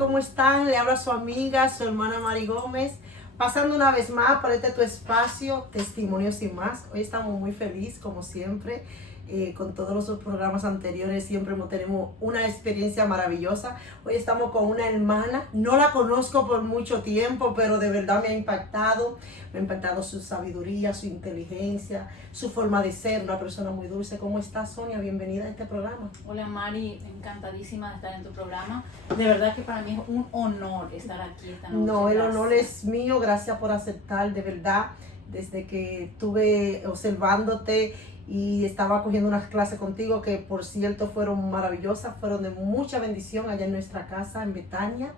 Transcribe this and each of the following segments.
¿cómo están? Le habla su amiga, su hermana Mari Gómez, pasando una vez más por tu espacio, Testimonios y Más. Hoy estamos muy felices, como siempre, con todos los programas anteriores, siempre tenemos una experiencia maravillosa. Hoy estamos con una hermana, no la conozco por mucho tiempo, pero de verdad me ha impactado su sabiduría, su inteligencia, su forma de ser, una persona muy dulce. ¿Cómo estás, Sonia? Bienvenida a este programa. Hola Mari, encantadísima de estar en tu programa. De verdad que para mí es un honor estar aquí esta noche. No, el honor es mío, gracias por aceptar, de verdad. Desde que estuve observándote y estaba cogiendo unas clases contigo, que por cierto fueron maravillosas, fueron de mucha bendición allá en nuestra casa en Betania.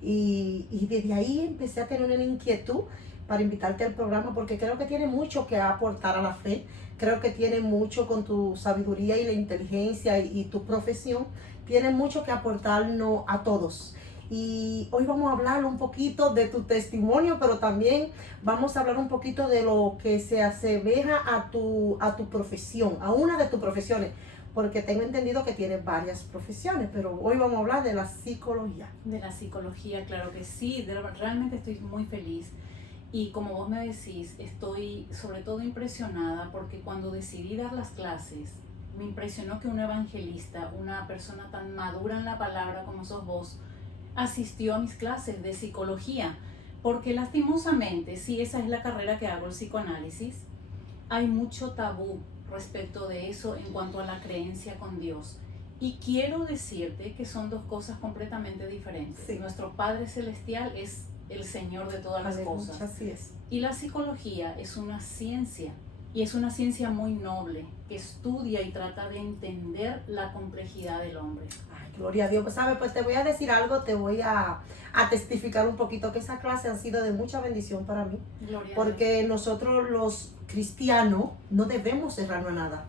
Y desde ahí empecé a tener una inquietud para invitarte al programa, porque creo que tiene mucho que aportar a la fe. Creo que tiene mucho con tu sabiduría y la inteligencia y tu profesión, tiene mucho que aportarnos a todos. Y hoy vamos a hablar un poquito de tu testimonio, pero también vamos a hablar un poquito de lo que se asemeja a tu profesión, a una de tus profesiones, porque tengo entendido que tienes varias profesiones, pero hoy vamos a hablar de la psicología. De la psicología, claro que sí, realmente estoy muy feliz. Y como vos me decís, estoy sobre todo impresionada porque cuando decidí dar las clases, me impresionó que un evangelista, una persona tan madura en la palabra como sos vos, asistió a mis clases de psicología, porque lastimosamente, si esa es la carrera que hago, el psicoanálisis, hay mucho tabú respecto de eso en cuanto a la creencia con Dios. Y quiero decirte que son dos cosas completamente diferentes. Sí. Nuestro Padre Celestial es el Señor de todas las cosas. Así es. Y la psicología es una ciencia, y es una ciencia muy noble, que estudia y trata de entender la complejidad del hombre. Ay, gloria a Dios. Pues, ¿sabes? Pues te voy a decir algo, te voy a testificar un poquito que esa clase ha sido de mucha bendición para mí. Gloria porque nosotros los cristianos no debemos cerrarnos a nada.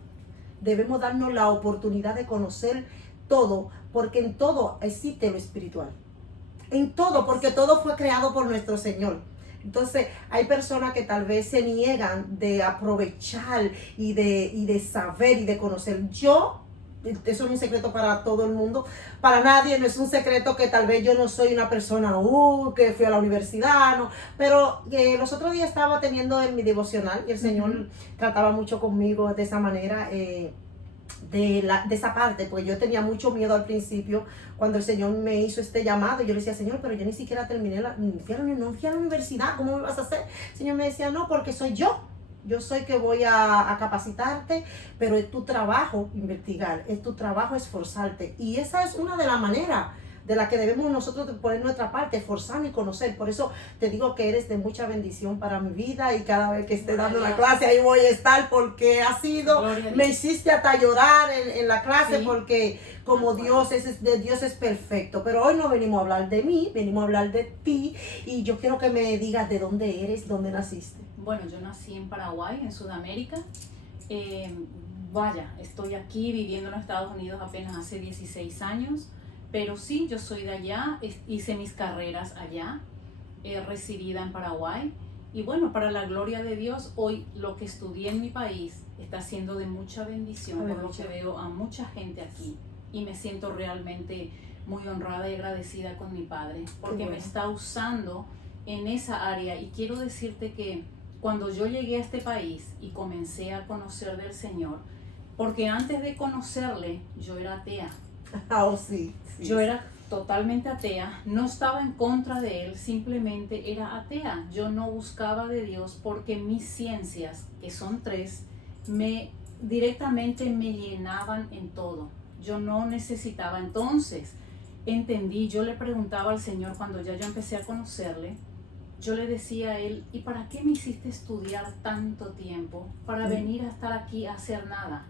Debemos darnos la oportunidad de conocer todo, porque en todo existe lo espiritual. En todo, porque todo fue creado por nuestro Señor. Entonces, hay personas que tal vez se niegan de aprovechar y de saber y de conocer. Eso no es un secreto para todo el mundo, para nadie, no es un secreto que tal vez yo no soy una persona que fui a la universidad, no, pero los otros días estaba teniendo en mi devocional y el Señor trataba mucho conmigo de esa manera, de esa parte, pues yo tenía mucho miedo al principio cuando el Señor me hizo este llamado. Yo le decía, Señor, pero yo ni siquiera terminé no fui a la universidad, ¿cómo me vas a hacer? El Señor me decía, no, porque soy yo soy que voy a capacitarte, pero es tu trabajo investigar, es tu trabajo esforzarte, y esa es una de las maneras de la que debemos nosotros poner nuestra parte, esforzarnos y conocer. Por eso te digo que eres de mucha bendición para mi vida, y cada vez que esté dando la clase ahí voy a estar, porque me hiciste hasta llorar en la clase, sí. Porque como Dios es perfecto. Pero hoy no venimos a hablar de mí, venimos a hablar de ti, y yo quiero que me digas de dónde eres, dónde naciste. Bueno, yo nací en Paraguay, en Sudamérica. Estoy aquí viviendo en los Estados Unidos apenas hace 16 años. Pero sí, yo soy de allá, hice mis carreras allá, residida en Paraguay. Y bueno, para la gloria de Dios, hoy lo que estudié en mi país está siendo de mucha bendición, por lo que veo a mucha gente aquí. Y me siento realmente muy honrada y agradecida con mi Padre, porque me está usando en esa área. Y quiero decirte que cuando yo llegué a este país y comencé a conocer del Señor, porque antes de conocerle, yo era atea. Sí. Yo era totalmente atea, no estaba en contra de él, simplemente era atea. Yo no buscaba de Dios porque mis ciencias, que son 3, directamente me llenaban en todo. Yo no necesitaba. Entonces entendí, yo le preguntaba al Señor cuando ya yo empecé a conocerle, yo le decía a él, ¿y para qué me hiciste estudiar tanto tiempo para venir a estar aquí a hacer nada?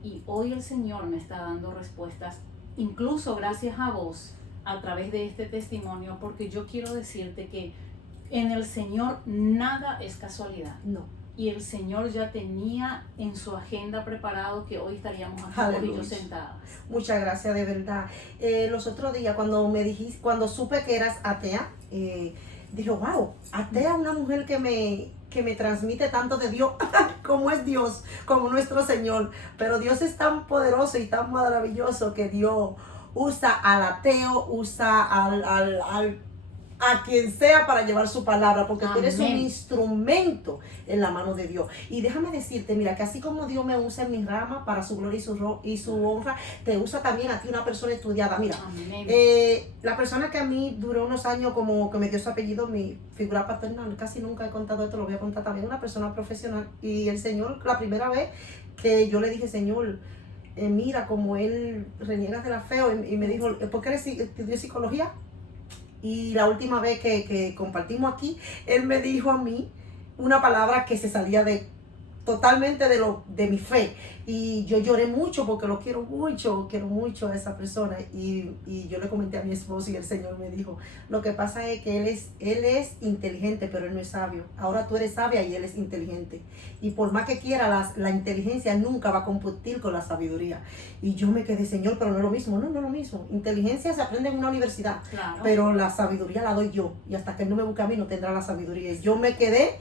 Y hoy el Señor me está dando respuestas, incluso gracias a vos, a través de este testimonio, porque yo quiero decirte que en el Señor nada es casualidad. No. Y el Señor ya tenía en su agenda preparado que hoy estaríamos aquí y yo sentadas. Muchas gracias, de verdad. Los otros días cuando supe que eras atea, dije, wow, atea, una mujer que me transmite tanto de Dios, como es Dios, como nuestro Señor. Pero Dios es tan poderoso y tan maravilloso que dio usa al ateo, usa a quien sea para llevar su palabra, porque tú eres un Amén. instrumento en la mano de Dios. Y déjame decirte, mira, que así como Dios me usa en mi rama para su gloria y su honra, te usa también a ti, una persona estudiada. Mira, Amén. la persona que a mí duró unos años como que me dio su apellido, mi figura paternal, casi nunca he contado esto, lo voy a contar también, una persona profesional. Y el Señor, la primera vez que yo le dije, Señor, mira, como él reniega de la fe, y me dijo, ¿por qué estudió psicología? Y la última vez que compartimos aquí, él me dijo a mí una palabra que se salía totalmente de mi fe. Y yo lloré mucho porque lo quiero mucho a esa persona. Y yo le comenté a mi esposo y el Señor me dijo, lo que pasa es que él es inteligente, pero él no es sabio. Ahora tú eres sabia y él es inteligente. Y por más que quiera, la inteligencia nunca va a competir con la sabiduría. Y yo me quedé, Señor, pero no es lo mismo. No es lo mismo. Inteligencia se aprende en una universidad, Claro. pero la sabiduría la doy yo. Y hasta que él no me busque a mí, no tendrá la sabiduría. Y yo me quedé.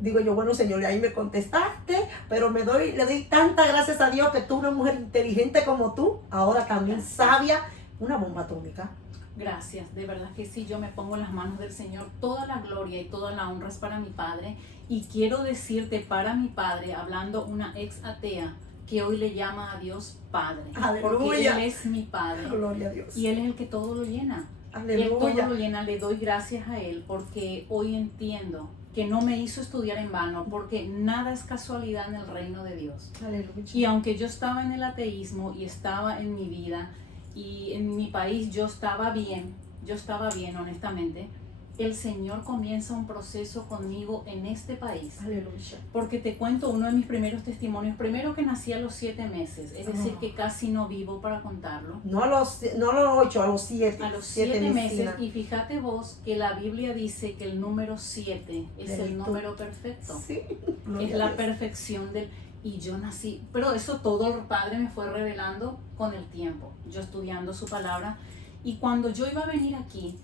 Digo yo, bueno, Señor, y ahí me contestaste, pero le doy tantas gracias a Dios que tú, una mujer inteligente como tú, ahora también sabia, una bomba atómica. Gracias, de verdad que sí, yo me pongo en las manos del Señor. Toda la gloria y toda la honra es para mi Padre. Y quiero decirte, para mi Padre, hablando una ex atea, que hoy le llama a Dios Padre. Aleluya. Porque Él es mi Padre. Gloria a Dios. Y Él es el que todo lo llena. Aleluya. Él todo lo llena, le doy gracias a Él porque hoy entiendo que no me hizo estudiar en vano, porque nada es casualidad en el reino de Dios. Aleluya. Y aunque yo estaba en el ateísmo y estaba en mi vida y en mi país yo estaba bien honestamente, el Señor comienza un proceso conmigo en este país. Aleluya. Porque te cuento uno de mis primeros testimonios, primero que nací a los 7 meses, es decir, que casi no vivo para contarlo. No a los 8, a los 7. A los 7 meses, y fíjate vos que la Biblia dice que el número 7 es el número perfecto. Sí. Es la perfección del... Y yo nací, pero eso todo el Padre me fue revelando con el tiempo, yo estudiando su palabra. Y cuando yo iba a venir aquí,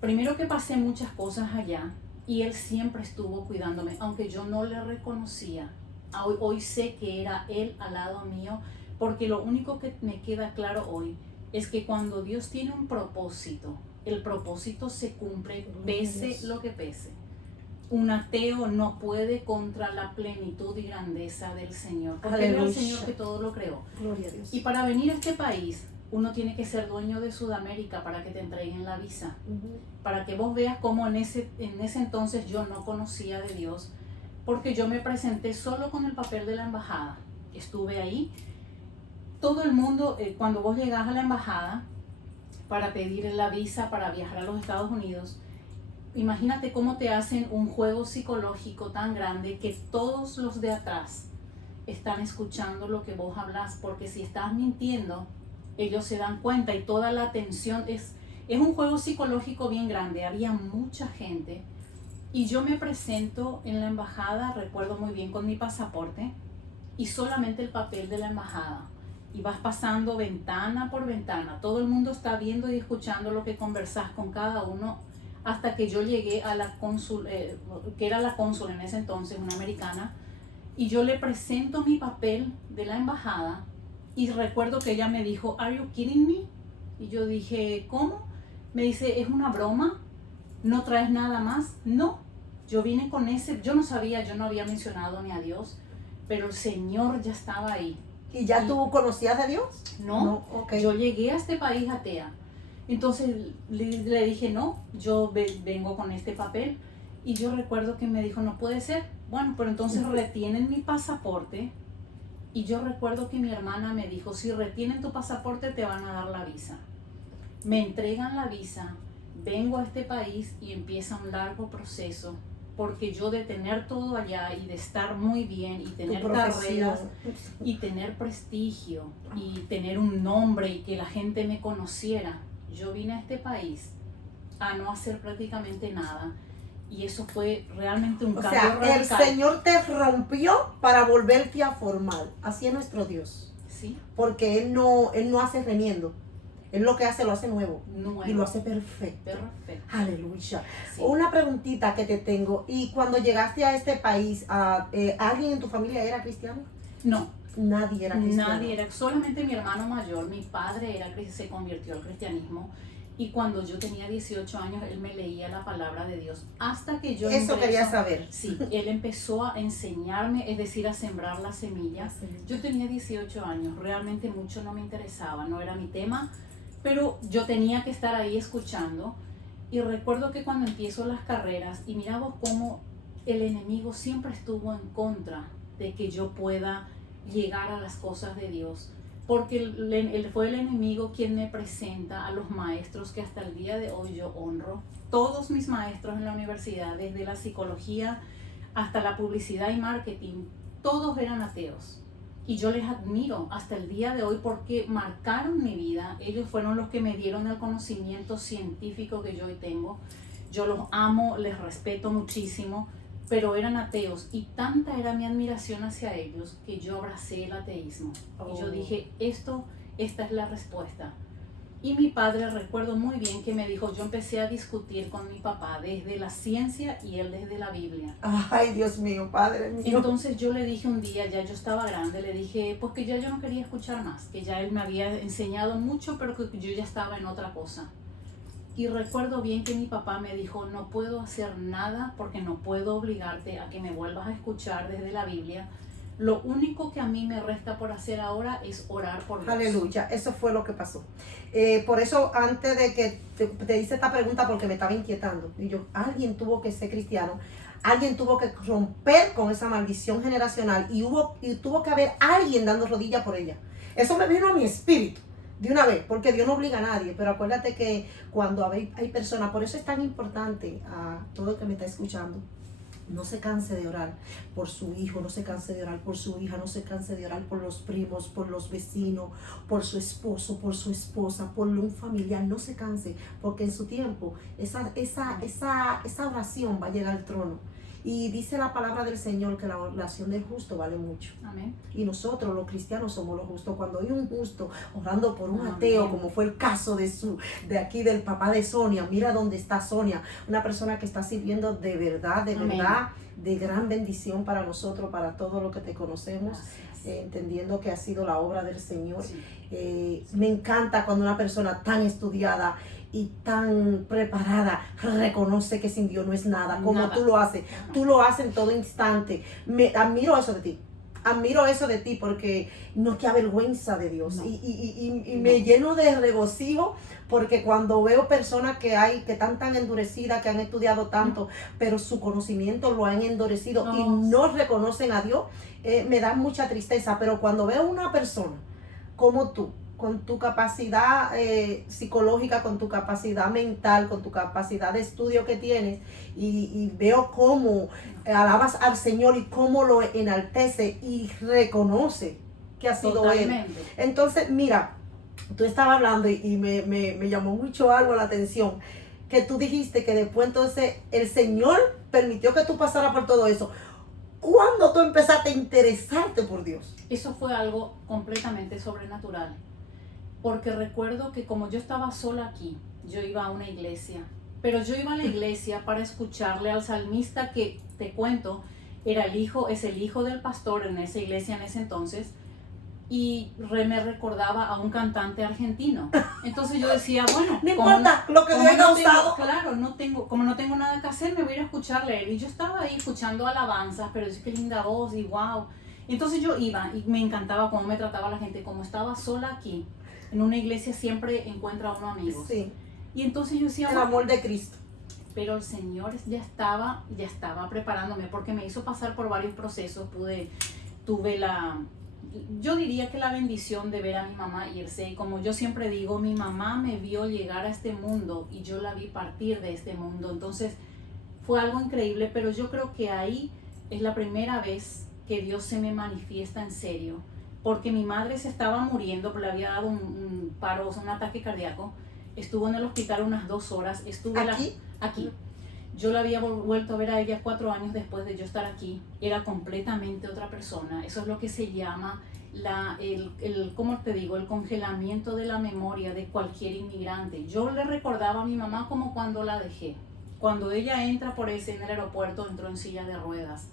primero que pasé muchas cosas allá, y Él siempre estuvo cuidándome, aunque yo no le reconocía. Hoy sé que era Él al lado mío, porque lo único que me queda claro hoy es que cuando Dios tiene un propósito, el propósito se cumple, pese lo que pese. Un ateo no puede contra la plenitud y grandeza del Señor, porque es el Señor que todo lo creó. Gloria a Dios. Y para venir a este país, uno tiene que ser dueño de Sudamérica para que te entreguen la visa. Para que vos veas cómo en ese entonces yo no conocía de Dios, porque yo me presenté solo con el papel de la embajada. Estuve ahí. Todo el mundo, cuando vos llegás a la embajada para pedir la visa para viajar a los Estados Unidos, imagínate cómo te hacen un juego psicológico tan grande que todos los de atrás están escuchando lo que vos hablas, porque si estás mintiendo, ellos se dan cuenta y toda la atención es un juego psicológico bien grande. Había mucha gente y yo me presento en la embajada, recuerdo muy bien, con mi pasaporte y solamente el papel de la embajada. Y vas pasando ventana por ventana, todo el mundo está viendo y escuchando lo que conversás con cada uno, hasta que yo llegué a la cónsul, que era la cónsul en ese entonces, una americana, y yo le presento mi papel de la embajada. Y recuerdo que ella me dijo, ¿Are you kidding me? Y yo dije, ¿cómo? Me dice, ¿es una broma? ¿No traes nada más? No, yo vine con yo no sabía, yo no había mencionado ni a Dios, pero el Señor ya estaba ahí. ¿Y ya tú conocías de Dios? No, Okay. Yo llegué a este país atea. Entonces le dije, no, yo vengo con este papel. Y yo recuerdo que me dijo, no puede ser. Bueno, pero entonces retienen mi pasaporte. Y yo recuerdo que mi hermana me dijo, si retienen tu pasaporte te van a dar la visa. Me entregan la visa, vengo a este país y empieza un largo proceso, porque yo de tener todo allá y de estar muy bien y tener carreras y tener prestigio y tener un nombre y que la gente me conociera, yo vine a este país a no hacer prácticamente nada. Y eso fue realmente un cambio radical. El Señor te rompió para volverte a formar. Así es nuestro Dios. Sí. Porque Él no hace remiendo. Él lo que hace, lo hace nuevo. Y lo hace perfecto. Perfecto. Aleluya. Sí. Una preguntita que te tengo. ¿Y cuando llegaste a este país, alguien en tu familia era cristiano? No, Nadie era cristiano. nadie era, solamente mi hermano mayor, mi padre se convirtió al cristianismo. Y cuando yo tenía 18 años, él me leía la palabra de Dios. Hasta que yo Eso quería saber. Sí, él empezó a enseñarme, es decir, a sembrar la semilla. Yo tenía 18 años, realmente mucho no me interesaba, no era mi tema, pero yo tenía que estar ahí escuchando. Y recuerdo que cuando empiezo las carreras y miraba cómo el enemigo siempre estuvo en contra de que yo pueda llegar a las cosas de Dios. Porque él fue el enemigo quien me presenta a los maestros que hasta el día de hoy yo honro. Todos mis maestros en la universidad, desde la psicología hasta la publicidad y marketing, todos eran ateos. Y yo les admiro hasta el día de hoy porque marcaron mi vida. Ellos fueron los que me dieron el conocimiento científico que yo hoy tengo. Yo los amo, les respeto muchísimo, pero eran ateos y tanta era mi admiración hacia ellos que yo abracé el ateísmo. Y yo dije, esta es la respuesta. Y mi padre, recuerdo muy bien que me dijo, yo empecé a discutir con mi papá desde la ciencia y él desde la Biblia. Ay, Dios mío, Padre mío. Entonces yo le dije un día, ya yo estaba grande, le dije, pues que ya yo no quería escuchar más, que ya él me había enseñado mucho, pero que yo ya estaba en otra cosa. Y recuerdo bien que mi papá me dijo, no puedo hacer nada porque no puedo obligarte a que me vuelvas a escuchar desde la Biblia. Lo único que a mí me resta por hacer ahora es orar por Dios. Aleluya, eso fue lo que pasó. Por eso, antes de que te hice esta pregunta, porque me estaba inquietando, y yo, alguien tuvo que ser cristiano, alguien tuvo que romper con esa maldición generacional y tuvo que haber alguien dando rodillas por ella. Eso me vino a mi espíritu de una vez, porque Dios no obliga a nadie, pero acuérdate que cuando hay personas, por eso es tan importante a todo el que me está escuchando, no se canse de orar por su hijo, no se canse de orar por su hija, no se canse de orar por los primos, por los vecinos, por su esposo, por su esposa, por un familiar. No se canse, porque en su tiempo esa oración va a llegar al trono. Y dice la palabra del Señor que la oración del justo vale mucho. Amén. Y nosotros los cristianos somos los justos. Cuando hay un justo orando por un Amén. ateo, como fue el caso de aquí del papá de Sonia, mira dónde está Sonia, una persona que está sirviendo de verdad, Amén. de gran bendición para nosotros, para todo lo que te conocemos, entendiendo que ha sido la obra del Señor. Sí. Me encanta cuando una persona tan estudiada y tan preparada reconoce que sin Dios no es nada, como Nada. tú lo haces. Tú lo haces en todo instante. Admiro eso de ti. Admiro eso de ti porque no te avergüenza de Dios. No. Y me lleno de regocijo porque cuando veo personas que están tan endurecidas, que han estudiado tanto, pero su conocimiento lo han endurecido y no reconocen a Dios, me da mucha tristeza. Pero cuando veo una persona como tú, con tu capacidad psicológica, con tu capacidad mental, con tu capacidad de estudio que tienes, y veo cómo alabas al Señor y cómo lo enaltece y reconoce que ha sido Totalmente. Él. Entonces, mira, tú estabas hablando y me llamó mucho algo la atención, que tú dijiste que después entonces el Señor permitió que tú pasaras por todo eso. ¿Cuándo tú empezaste a interesarte por Dios? Eso fue algo completamente sobrenatural. Porque recuerdo que como yo estaba sola aquí, yo iba a una iglesia, pero yo iba a la iglesia para escucharle al salmista que, te cuento, es el hijo del pastor en esa iglesia en ese entonces, y me recordaba a un cantante argentino. Entonces yo decía, bueno, no importa lo que Dios haya usado. Claro, como no tengo nada que hacer, me voy a ir a escucharle a él. Y yo estaba ahí escuchando alabanzas, pero es que linda voz y wow. Entonces yo iba y me encantaba cómo me trataba la gente. Como estaba sola aquí, en una iglesia siempre encuentra a unos amigos. Sí. Y entonces yo decía, El amor de Cristo. pero el Señor ya estaba preparándome porque me hizo pasar por varios procesos. Yo diría que la bendición de ver a mi mamá irse, y como yo siempre digo, mi mamá me vio llegar a este mundo y yo la vi partir de este mundo. Entonces fue algo increíble, pero yo creo que ahí es la primera vez que Dios se me manifiesta en serio. Porque mi madre se estaba muriendo, le había dado un paro, un ataque cardíaco. Estuvo en el hospital unas 2 horas. Aquí. Yo la había vuelto a ver a ella 4 años después de yo estar aquí. Era completamente otra persona. Eso es lo que se llama ¿cómo te digo? El congelamiento de la memoria de cualquier inmigrante. Yo le recordaba a mi mamá como cuando la dejé. Cuando ella entra en el aeropuerto, entró en silla de ruedas.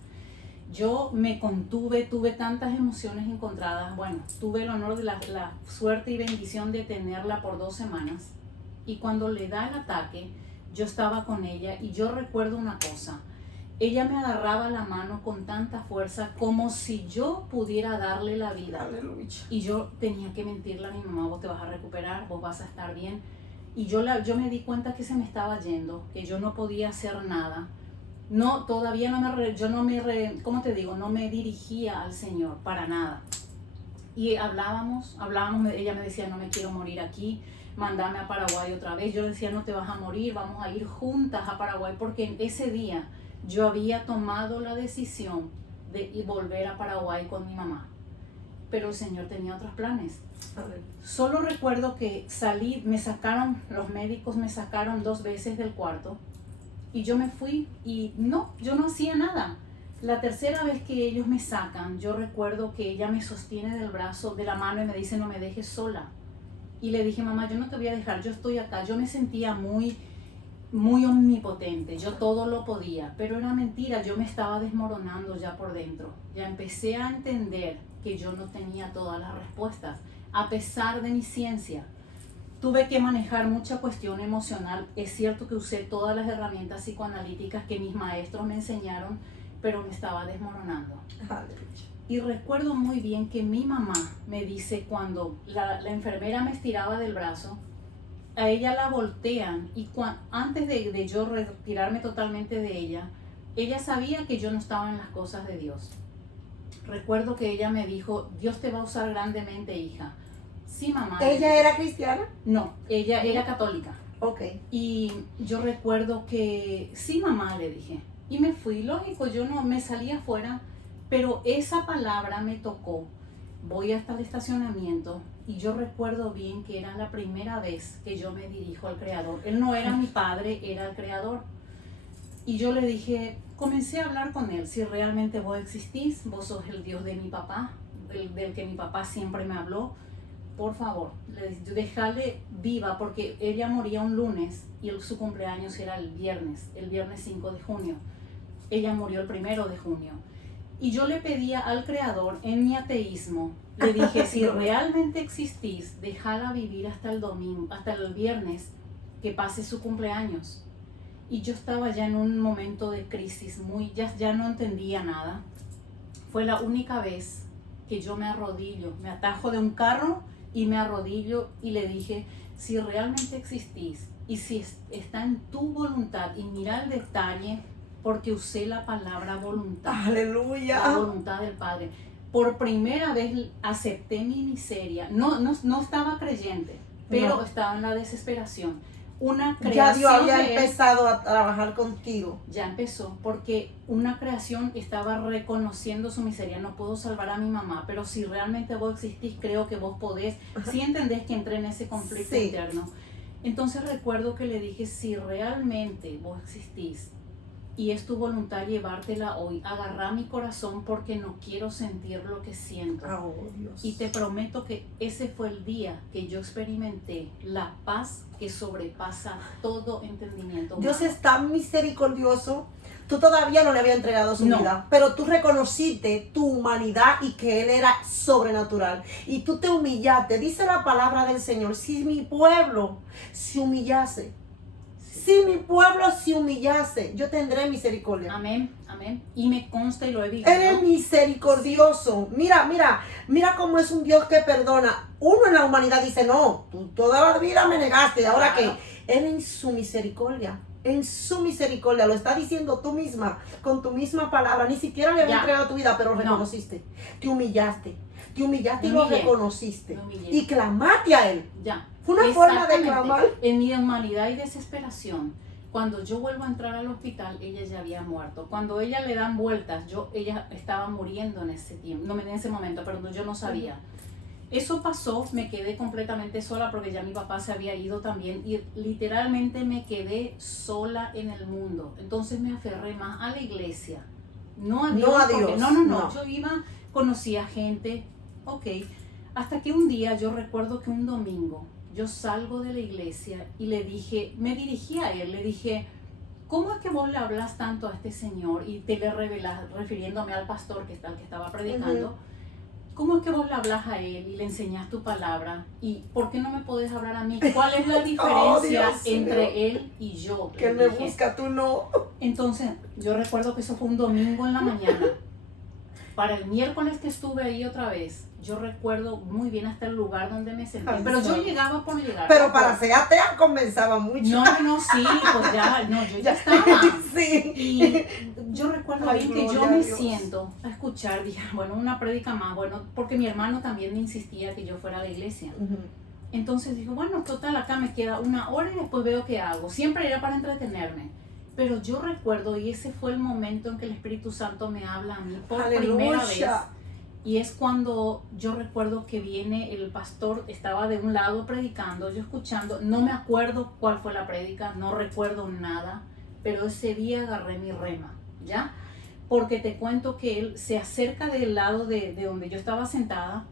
Yo me contuve, tuve tantas emociones encontradas. Bueno, tuve el honor de la suerte y bendición de tenerla por 2 semanas. Y cuando le da el ataque, yo estaba con ella y yo recuerdo una cosa. Ella me agarraba la mano con tanta fuerza como si yo pudiera darle la vida. Aleluya. Y yo tenía que mentirle a mi mamá, vos te vas a recuperar, vos vas a estar bien. Y yo me di cuenta que se me estaba yendo, que yo no podía hacer nada. No, todavía ¿cómo te digo? No me dirigía al Señor para nada. Y hablábamos, ella me decía, no me quiero morir aquí, mándame a Paraguay otra vez. Yo le decía, no te vas a morir, vamos a ir juntas a Paraguay, porque en ese día yo había tomado la decisión de volver a Paraguay con mi mamá. Pero el Señor tenía otros planes. Solo recuerdo que salí, los médicos me sacaron 2 veces del cuarto. Y yo me fui y yo no hacía nada. La tercera vez que ellos me sacan, yo recuerdo que ella me sostiene del brazo, de la mano y me dice, no me dejes sola. Y le dije, mamá, yo no te voy a dejar, yo estoy acá. Yo me sentía muy omnipotente, yo todo lo podía, pero era mentira, yo me estaba desmoronando ya por dentro. Ya empecé a entender que yo no tenía todas las respuestas, a pesar de mi ciencia. Tuve que manejar mucha cuestión emocional. Es cierto que usé todas las herramientas psicoanalíticas que mis maestros me enseñaron, pero me estaba desmoronando. Y recuerdo muy bien que mi mamá me dice cuando la enfermera me estiraba del brazo, a ella la voltean y antes de yo retirarme totalmente de ella sabía que yo no estaba en las cosas de Dios. Recuerdo que ella me dijo, Dios te va a usar grandemente, hija. Sí, mamá. ¿Ella era cristiana? No, ella era católica. Ok. Y yo recuerdo que, sí, mamá, le dije. Y me fui, lógico, yo no me salí afuera, pero esa palabra me tocó. Voy hasta el estacionamiento y yo recuerdo bien que era la primera vez que yo me dirijo al Creador. Él no era mi padre, era el Creador. Y yo le dije, comencé a hablar con él, si realmente vos existís, vos sos el Dios de mi papá, del que mi papá siempre me habló. Por favor, déjale viva, porque ella moría un lunes y su cumpleaños era el viernes 5 de junio. Ella murió el 1 de junio. Y yo le pedía al Creador, en mi ateísmo, le dije, si realmente existís, déjala vivir hasta el domingo, hasta el viernes, que pase su cumpleaños. Y yo estaba ya en un momento de crisis, ya no entendía nada. Fue la única vez que yo me arrodillo, me atajo de un carro y me arrodillo y le dije, si realmente existís y si está en tu voluntad, y mira el detalle, porque usé la palabra voluntad. ¡Aleluya! La voluntad del Padre. Por primera vez acepté mi miseria. No estaba creyente, pero estaba en la desesperación. Una creación. Ya Dios había empezado a trabajar contigo. Ya empezó, porque una creación estaba reconociendo su miseria. No puedo salvar a mi mamá, pero si realmente vos existís, creo que vos podés. Si entendés que entré en ese conflicto interno. Entonces recuerdo que le dije, si realmente vos existís y es tu voluntad llevártela hoy, agarrá mi corazón porque no quiero sentir lo que siento. Oh, Dios. Y te prometo que ese fue el día que yo experimenté la paz que sobrepasa todo entendimiento humano. Dios es tan misericordioso. Tú todavía no le habías entregado su vida, pero tú reconociste tu humanidad y que Él era sobrenatural. Y tú te humillaste. Dice la palabra del Señor, si mi pueblo se humillase, si mi pueblo se humillase, yo tendré misericordia. Amén, amén. Y me consta y lo he vivido. Él es misericordioso. Mira cómo es un Dios que perdona. Uno en la humanidad dice, no, tú toda la vida me negaste. Ahora que Él en su misericordia, lo está diciendo tú misma, con tu misma palabra. Ni siquiera le había entregado tu vida, pero reconociste. Te humillaste y lo reconociste. Y clamaste a Él. Ya. Fue una forma de clamar. En mi humanidad y desesperación, cuando yo vuelvo a entrar al hospital, ella ya había muerto. Cuando ella le dan vueltas, ella estaba muriendo en ese tiempo, no en ese momento, pero yo no sabía. Eso pasó, me quedé completamente sola porque ya mi papá se había ido también y literalmente me quedé sola en el mundo. Entonces me aferré más a la iglesia, no a Dios. No. Yo iba, conocía gente, hasta que un día yo recuerdo que un domingo yo salgo de la iglesia y me dirigí a él, le dije, ¿cómo es que vos le hablas tanto a este señor y te le revelas, refiriéndome al pastor que estaba predicando? ¿Cómo es que vos le hablas a él y le enseñas tu palabra? ¿Y por qué no me podés hablar a mí? ¿Cuál es la diferencia entre él y yo? Que él me busca, tú no. Entonces, yo recuerdo que eso fue un domingo en la mañana. Para el miércoles que estuve ahí otra vez, yo recuerdo muy bien hasta el lugar donde me senté. Pero yo llegaba por llegar. Pero para ser atea comenzaba mucho. No, sí, pues ya, no, yo ya estaba. Sí. Y yo recuerdo bien que yo me siento a escuchar, dije, bueno, una prédica más, bueno, porque mi hermano también me insistía que yo fuera a la iglesia. Entonces digo, bueno, total, acá me queda 1 hora y después veo qué hago. Siempre era para entretenerme. Pero yo recuerdo, y ese fue el momento en que el Espíritu Santo me habla a mí por primera vez. Y es cuando yo recuerdo que viene el pastor, estaba de un lado predicando, yo escuchando, no me acuerdo cuál fue la prédica, no recuerdo nada, pero ese día agarré mi rema, ¿ya? Porque te cuento que él se acerca del lado de donde yo estaba sentada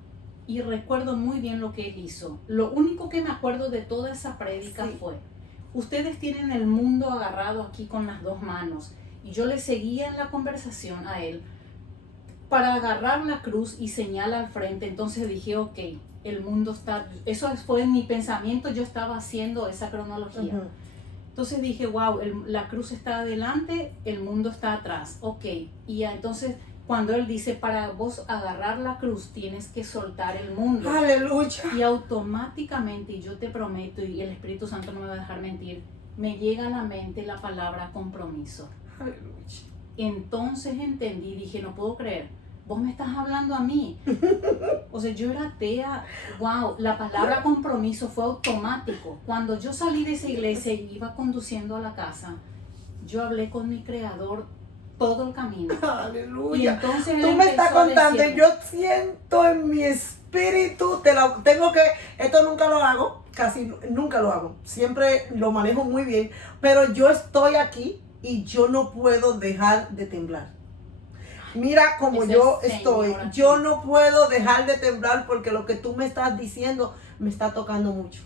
y recuerdo muy bien lo que él hizo. Lo único que me acuerdo de toda esa prédica fue: ustedes tienen el mundo agarrado aquí con las 2 manos. Y yo le seguía en la conversación a él para agarrar la cruz y señala al frente. Entonces dije, ok, el mundo está... Eso fue en mi pensamiento, yo estaba haciendo esa cronología. Entonces dije, wow, la cruz está adelante, el mundo está atrás. Ok, y ya, entonces cuando él dice, para vos agarrar la cruz tienes que soltar el mundo. Aleluya. Y automáticamente, y yo te prometo, y el Espíritu Santo no me va a dejar mentir, me llega a la mente la palabra compromiso. Aleluya. Entonces entendí, dije, no puedo creer, vos me estás hablando a mí. O sea, yo era atea. Wow, la palabra compromiso fue automático. Cuando yo salí de esa iglesia y iba conduciendo a la casa, yo hablé con mi Creador todo el camino. Aleluya. Y entonces tú me estás contando y yo siento en mi espíritu, esto nunca lo hago, casi nunca lo hago, siempre lo manejo muy bien, pero yo estoy aquí y yo no puedo dejar de temblar. Mira como yo estoy, yo no puedo dejar de temblar porque lo que tú me estás diciendo me está tocando mucho.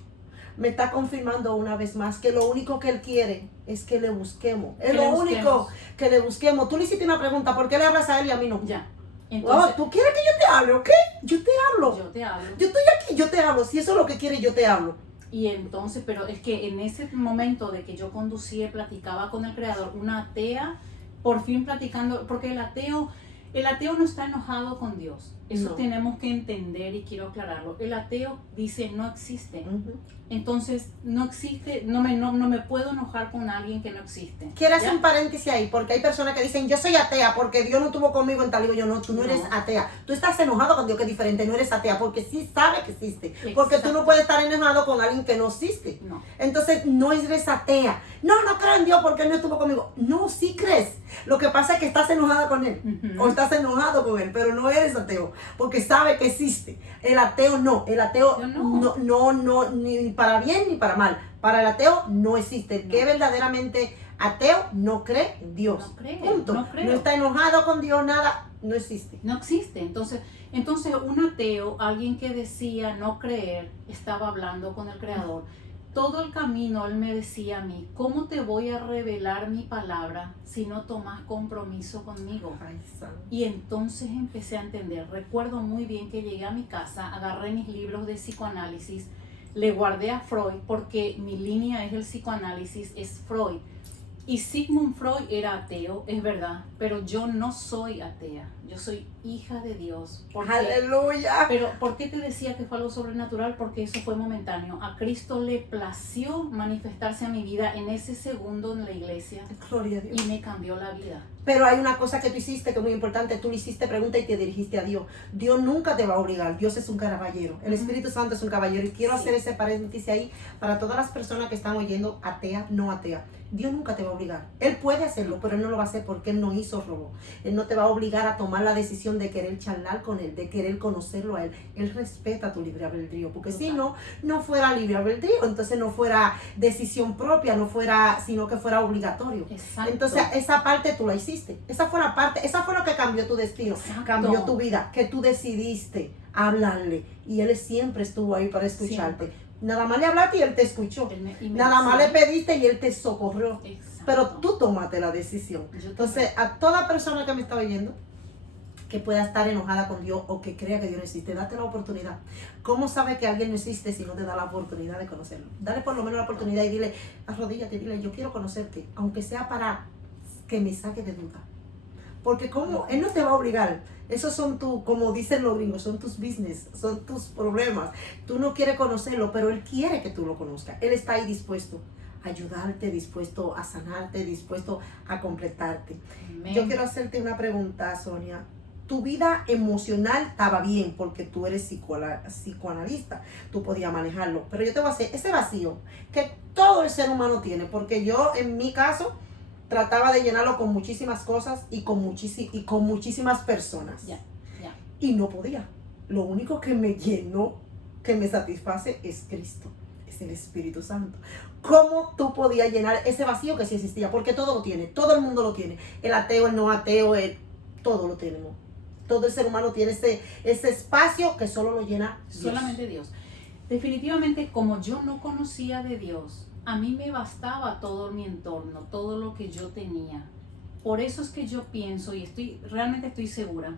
Me está confirmando una vez más que lo único que él quiere es que le busquemos. Es lo único que le busquemos. Tú le hiciste una pregunta, ¿por qué le hablas a él y a mí no? Ya. Entonces, ¿tú quieres que yo te hable, ok? Yo te hablo. Yo te hablo. Yo estoy aquí, yo te hablo. Si eso es lo que quieres, yo te hablo. Y entonces, pero es que en ese momento de que yo conducía y platicaba con el Creador, una atea, por fin platicando, porque el ateo no está enojado con Dios. Eso tenemos que entender y quiero aclararlo. El ateo dice no existe. Entonces, no existe, no me puedo enojar con alguien que no existe. Quiero hacer un paréntesis ahí, porque hay personas que dicen, yo soy atea porque Dios no estuvo conmigo en tal. Digo yo, no, tú no eres atea. Tú estás enojado con Dios, que es diferente, no eres atea, porque sí sabe que existe. Porque tú no puedes estar enojado con alguien que no existe. No. Entonces, no eres atea. No creo en Dios porque Él no estuvo conmigo. No, sí crees. Lo que pasa es que estás enojada con Él, o estás enojado con Él, pero no eres ateo, porque sabe que existe. El ateo no, no, ni para bien ni para mal. Para el ateo no existe. El que es verdaderamente ateo no cree en Dios. No cree, punto. no creo. No está enojado con Dios, nada, no existe. No existe. Entonces un ateo, alguien que decía no creer, estaba hablando con el Creador. Todo el camino él me decía a mí, ¿cómo te voy a revelar mi palabra si no tomas compromiso conmigo? Y entonces empecé a entender. Recuerdo muy bien que llegué a mi casa, agarré mis libros de psicoanálisis, le guardé a Freud porque mi línea es el psicoanálisis, es Freud. Y Sigmund Freud era ateo, es verdad, pero yo no soy atea, yo soy hija de Dios. ¡Aleluya! Pero ¿por qué te decía que fue algo sobrenatural? Porque eso fue momentáneo. A Cristo le plació manifestarse a mi vida en ese segundo en la iglesia. Gloria a Dios. Y me cambió la vida. Pero hay una cosa que tú hiciste que es muy importante. Tú le hiciste pregunta y te dirigiste a Dios. Dios nunca te va a obligar. Dios es un caballero. El Espíritu Santo es un caballero. Y quiero hacer ese paréntesis ahí para todas las personas que están oyendo, atea, no atea. Dios nunca te va a obligar. Él puede hacerlo, pero Él no lo va a hacer porque Él no hizo robo. Él no te va a obligar a tomar la decisión de querer charlar con Él, de querer conocerlo a Él. Él respeta tu libre albedrío, porque si no fuera libre albedrío, entonces no fuera decisión propia, sino que fuera obligatorio. Exacto. Entonces esa parte tú la hiciste. Esa fue la parte, esa fue lo que cambió tu destino, cambió tu vida, que tú decidiste hablarle y Él siempre estuvo ahí para escucharte. Siempre. Nada más le hablaste y Él te escuchó. Nada más le pediste y Él te socorrió. Exacto. Pero tú tomaste la decisión. Entonces, a toda persona que me está oyendo, que pueda estar enojada con Dios o que crea que Dios no existe, date la oportunidad. ¿Cómo sabe que alguien no existe si no te da la oportunidad de conocerlo? Dale por lo menos la oportunidad y dile, arrodíllate, dile, yo quiero conocerte, aunque sea para que me saque de duda. Porque como Él no te va a obligar, esos son como dicen los gringos, son tus business, son tus problemas. Tú no quieres conocerlo, pero Él quiere que tú lo conozcas. Él está ahí dispuesto a ayudarte, dispuesto a sanarte, dispuesto a completarte. Amén. Yo quiero hacerte una pregunta, Sonia. Tu vida emocional estaba bien porque tú eres psicoanalista, tú podías manejarlo, pero yo te voy a hacer ese vacío que todo el ser humano tiene, porque yo en mi caso trataba de llenarlo con muchísimas cosas y con muchísimas personas. Ya. Y no podía. Lo único que me llenó, que me satisface es Cristo, es el Espíritu Santo. ¿Cómo tú podías llenar ese vacío que sí existía? Porque todo lo tiene, todo el mundo lo tiene. El ateo, el no ateo, todo lo tenemos. Todo el ser humano tiene ese espacio que solo lo llena Dios. Solamente Dios. Definitivamente, como yo no conocía de Dios, a mí me bastaba todo mi entorno, todo lo que yo tenía. Por eso es que yo pienso y realmente estoy segura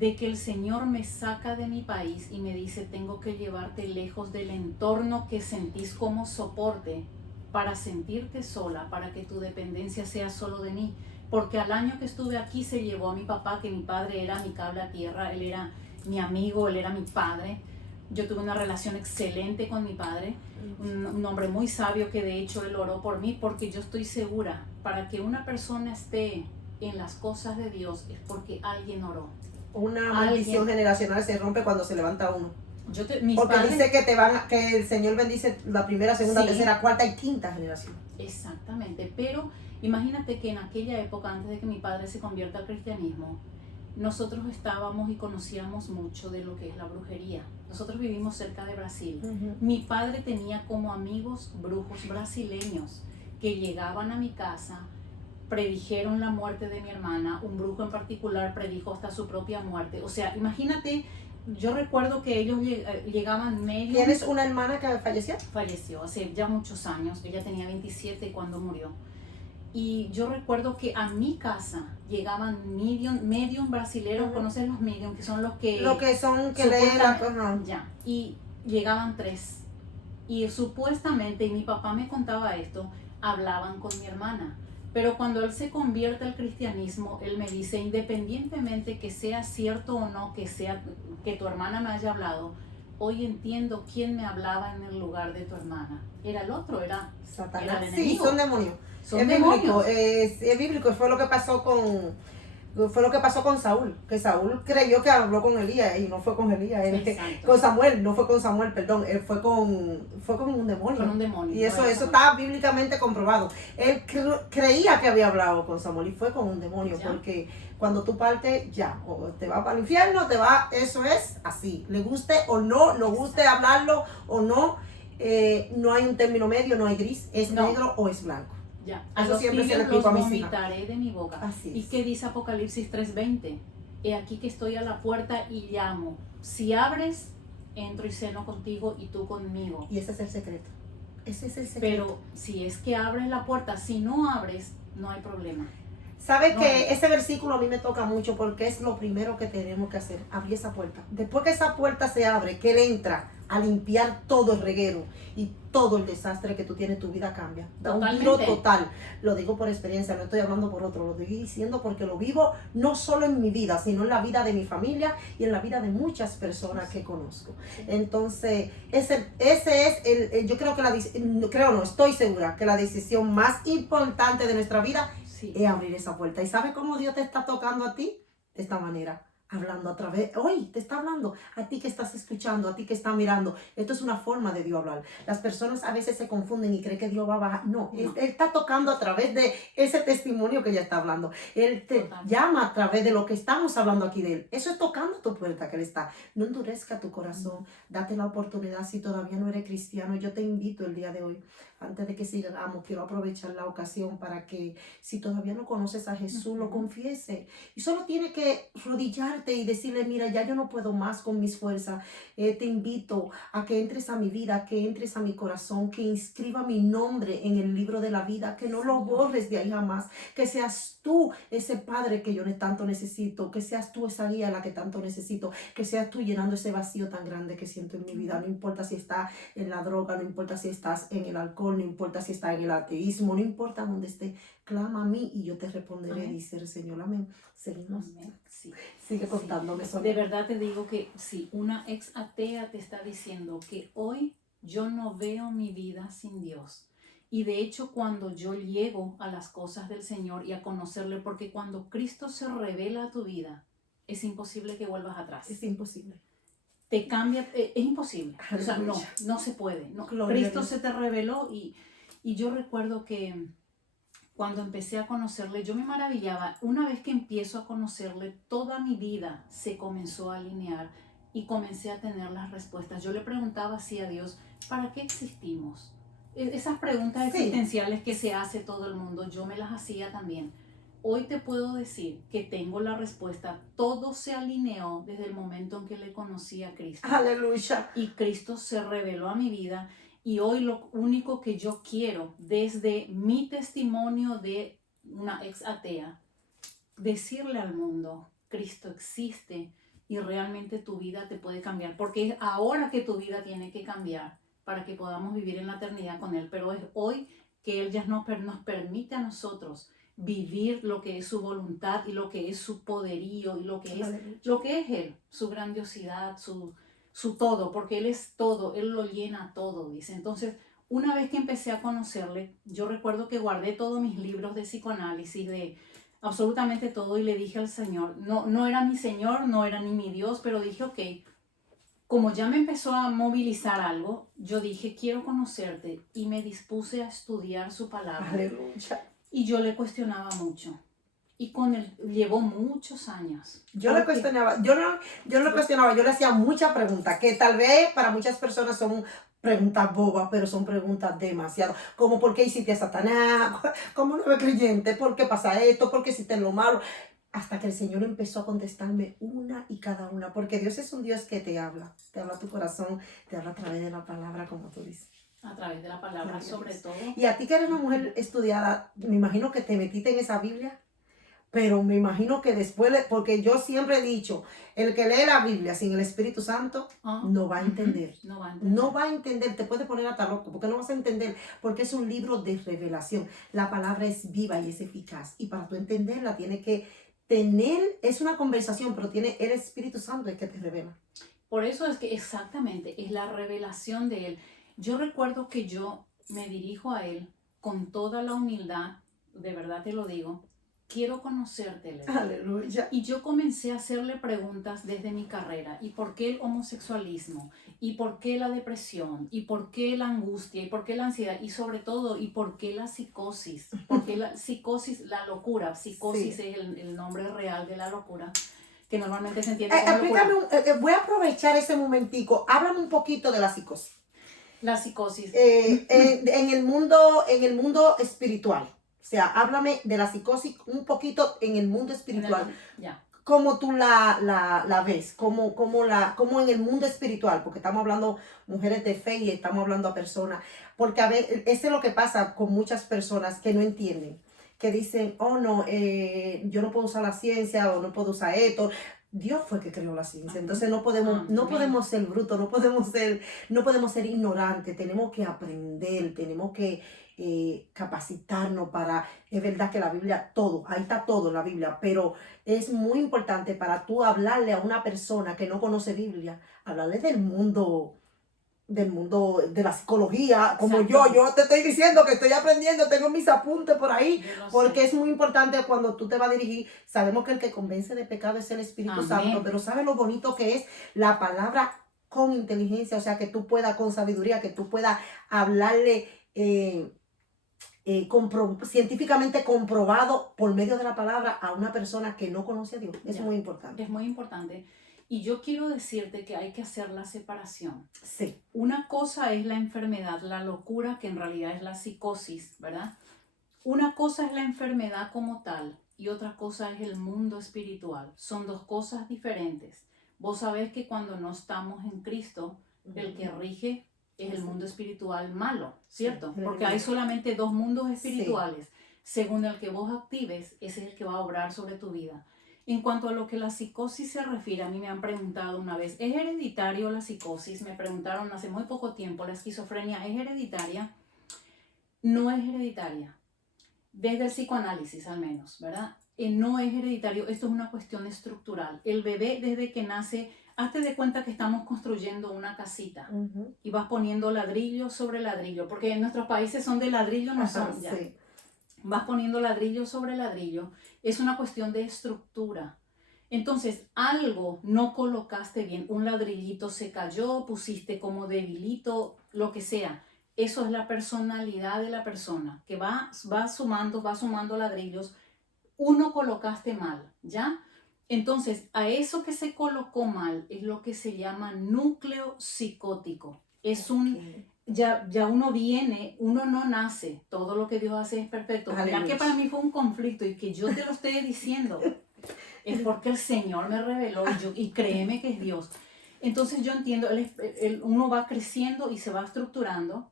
de que el Señor me saca de mi país y me dice, tengo que llevarte lejos del entorno que sentís como soporte para sentirte sola, para que tu dependencia sea solo de mí. Porque al año que estuve aquí se llevó a mi papá, que mi padre era mi cable a tierra, él era mi amigo, él era mi padre. Yo tuve una relación excelente con mi padre, un hombre muy sabio que de hecho él oró por mí, porque yo estoy segura, para que una persona esté en las cosas de Dios es porque alguien oró. Una maldición generacional se rompe cuando se levanta uno. Mis porque padres, dice que el Señor bendice la primera, segunda, sí, tercera, cuarta y quinta generación. Exactamente, pero imagínate que en aquella época, antes de que mi padre se convierta al cristianismo, nosotros estábamos y conocíamos mucho de lo que es la brujería. Nosotros vivimos cerca de Brasil. Mi padre tenía como amigos brujos brasileños que llegaban a mi casa, predijeron la muerte de mi hermana, un brujo en particular predijo hasta su propia muerte. O sea, imagínate, yo recuerdo que ellos llegaban medio... ¿Tienes una hermana que falleció? Falleció hace ya muchos años, ella tenía 27 cuando murió. Y yo recuerdo que a mi casa llegaban medium brasileños, ¿conoces los medium? Que son los que... Lo que son que leen la cosa. Ya, y llegaban 3. Y supuestamente, y mi papá me contaba esto, hablaban con mi hermana. Pero cuando él se convierte al cristianismo, él me dice, independientemente que sea cierto o no, que tu hermana me haya hablado, hoy entiendo quién me hablaba en el lugar de tu hermana. Era el otro, era Satanás. Era el enemigo. Sí, son demonios. Son demonios. Es bíblico, fue lo que pasó con Saúl, que Saúl creyó que habló con Elías y no fue con Elías, con Samuel, no fue con Samuel, perdón, él fue con un demonio. Con un demonio. Y eso está bíblicamente comprobado. Él creía que había hablado con Samuel y fue con un demonio, ¿ya? Porque cuando tú partes, ya, o te va para el infierno, eso es así, le guste o no, no guste hablarlo o no, no hay un término medio, no hay gris, es negro o es blanco. Ya, eso siempre se le explico a mis hijas. Vomitaré de mi boca. Así es. ¿Y qué dice Apocalipsis 3:20? He aquí que estoy a la puerta y llamo. Si abres, entro y ceno contigo y tú conmigo. Y ese es el secreto. Ese es el secreto. Pero si es que abres la puerta, si no abres, no hay problema. ¿Sabes que ese versículo a mí me toca mucho porque es lo primero que tenemos que hacer? Abrir esa puerta. Después que esa puerta se abre, que él entra a limpiar todo el reguero y todo el desastre que tú tienes, tu vida cambia. Da un giro total. Lo digo por experiencia, no estoy hablando por otro, lo estoy diciendo porque lo vivo no solo en mi vida, sino en la vida de mi familia y en la vida de muchas personas que conozco. Entonces, ese es yo creo que estoy segura que la decisión más importante de nuestra vida es abrir esa puerta. ¿Y sabes cómo Dios te está tocando a ti? De esta manera. Hablando a través, hoy te está hablando a ti que estás escuchando, a ti que estás mirando. Esto es una forma de Dios hablar. Las personas a veces se confunden y creen que Dios va a bajar. No, Él está tocando a través de ese testimonio que ella está hablando. Él te llama a través de lo que estamos hablando aquí de Él. Eso es tocando tu puerta que Él está. No endurezca tu corazón. Date la oportunidad si todavía no eres cristiano. Yo te invito el día de hoy antes de que sigamos, quiero aprovechar la ocasión para que si todavía no conoces a Jesús, lo confiese. Y solo tienes que rodillarte y decirle, mira, ya yo no puedo más con mis fuerzas. Te invito a que entres a mi vida, que entres a mi corazón, que inscriba mi nombre en el libro de la vida, que no lo borres de ahí jamás, que seas tú ese padre que yo tanto necesito, que seas tú esa guía a la que tanto necesito, que seas tú llenando ese vacío tan grande que siento en mi vida. No importa si está en la droga, no importa si estás en el alcohol, no importa si estás en el ateísmo, no importa dónde esté, clama a mí y yo te responderé, Amén. dice el Señor. Amén. Seguimos. Amén. Sí. Sigue contándome, Sí. Sonia. De verdad te digo que si una ex atea te está diciendo que hoy yo no veo mi vida sin Dios. Y de hecho cuando yo llego a las cosas del Señor y a conocerle, porque cuando Cristo se revela a tu vida, es imposible que vuelvas atrás. Es imposible. Te cambia, es imposible. O sea, no se puede. No. Cristo se te reveló y yo recuerdo que cuando empecé a conocerle, yo me maravillaba. Una vez que empiezo a conocerle, toda mi vida se comenzó a alinear y comencé a tener las respuestas. Yo le preguntaba así a Dios, ¿para qué existimos? Esas preguntas existenciales que se hace todo el mundo, yo me las hacía también. Hoy te puedo decir que tengo la respuesta. Todo se alineó desde el momento en que le conocí a Cristo. Aleluya. Y Cristo se reveló a mi vida. Y hoy lo único que yo quiero, desde mi testimonio de una ex atea, decirle al mundo, Cristo existe y realmente tu vida te puede cambiar. Porque es ahora que tu vida tiene que cambiar para que podamos vivir en la eternidad con Él. Pero es hoy que Él ya nos permite a nosotros vivir lo que es su voluntad y lo que es su poderío y lo que es Él, su grandiosidad, su todo, porque Él es todo, Él lo llena todo, dice. Entonces, una vez que empecé a conocerle, yo recuerdo que guardé todos mis libros de psicoanálisis, de absolutamente todo, y le dije al Señor, no era mi Señor, no era ni mi Dios, pero dije, ok, como ya me empezó a movilizar algo, yo dije, quiero conocerte, y me dispuse a estudiar su palabra. Aleluya. Y yo le cuestionaba mucho. Y con él llevó muchos años. Yo le cuestionaba, yo le hacía muchas preguntas, que tal vez para muchas personas son preguntas bobas, pero son preguntas demasiado, como ¿por qué hiciste a Satanás? ¿Cómo no eres creyente? ¿Por qué pasa esto? ¿Por qué hiciste lo malo? Hasta que el Señor empezó a contestarme una y cada una, porque Dios es un Dios que te habla a tu corazón, te habla a través de la palabra, como tú dices. A través de la palabra, sobre todo. Y a ti que eres una mujer estudiada, me imagino que te metiste en esa Biblia, pero me imagino que después, porque yo siempre he dicho, el que lee la Biblia sin el Espíritu Santo no va a entender. No va a entender. No va a entender, te puede poner hasta loco, porque no vas a entender, porque es un libro de revelación. La palabra es viva y es eficaz, y para tú entenderla tienes que tener, es una conversación, pero tiene el Espíritu Santo el que te revela. Por eso es que exactamente, es la revelación de Él. Yo recuerdo que yo me dirijo a Él con toda la humildad, de verdad te lo digo, quiero conocerte. Aleluya. Y yo comencé a hacerle preguntas desde mi carrera. ¿Y por qué el homosexualismo? ¿Y por qué la depresión? ¿Y por qué la angustia? ¿Y por qué la ansiedad? Y sobre todo, ¿y por qué la psicosis? Porque la psicosis, la locura, psicosis es el nombre real de la locura, que normalmente se entiende como locura. Voy a aprovechar ese momentico. Háblame un poquito de la psicosis. La psicosis. En el mundo espiritual. O sea, háblame de la psicosis un poquito en el mundo espiritual. ¿Cómo tú la ves? ¿Cómo en el mundo espiritual? Porque estamos hablando mujeres de fe y estamos hablando a personas. Porque a ver, eso es lo que pasa con muchas personas que no entienden. Que dicen, oh no, yo no puedo usar la ciencia o no puedo usar esto. Dios fue que creó la ciencia, entonces no podemos ser brutos, no podemos ser ignorantes, tenemos que aprender, tenemos que capacitarnos para, es verdad que la Biblia, todo, ahí está todo en la Biblia, pero es muy importante para tú hablarle a una persona que no conoce Biblia, hablarle del mundo de la psicología, como yo te estoy diciendo que estoy aprendiendo, tengo mis apuntes por ahí, porque es muy importante cuando tú te vas a dirigir. Sabemos que el que convence de pecado es el Espíritu Santo, pero ¿sabes lo bonito que es la palabra con inteligencia? O sea, que tú puedas, con sabiduría, que tú puedas hablarle científicamente comprobado por medio de la palabra a una persona que no conoce a Dios. Es muy importante. Es muy importante. Y yo quiero decirte que hay que hacer la separación. Sí. Una cosa es la enfermedad, la locura, que en realidad es la psicosis, ¿verdad? Una cosa es la enfermedad como tal y otra cosa es el mundo espiritual. Son dos cosas diferentes. Vos sabés que cuando no estamos en Cristo, el que rige es el mundo espiritual malo, ¿cierto? Sí. Porque hay solamente dos mundos espirituales. Sí. Según el que vos actives, ese es el que va a obrar sobre tu vida. En cuanto a lo que la psicosis se refiere, a mí me han preguntado una vez, ¿es hereditario la psicosis? Me preguntaron hace muy poco tiempo, ¿la esquizofrenia es hereditaria? No es hereditaria, desde el psicoanálisis al menos, ¿verdad? No es hereditario, esto es una cuestión estructural. El bebé desde que nace, hazte de cuenta que estamos construyendo una casita y vas poniendo ladrillo sobre ladrillo, porque en nuestros países son de ladrillo, no son ya. Sí. Vas poniendo ladrillo sobre ladrillo, es una cuestión de estructura. Entonces, algo no colocaste bien, un ladrillito se cayó, pusiste como debilito, lo que sea. Eso es la personalidad de la persona, que va sumando ladrillos. Uno colocaste mal, ¿ya? Entonces, a eso que se colocó mal es lo que se llama núcleo psicótico. Es un... Ya uno viene, uno no nace, todo lo que Dios hace es perfecto. Ya que para mí fue un conflicto y que yo te lo esté diciendo, es porque el Señor me reveló y créeme que es Dios. Entonces yo entiendo, uno va creciendo y se va estructurando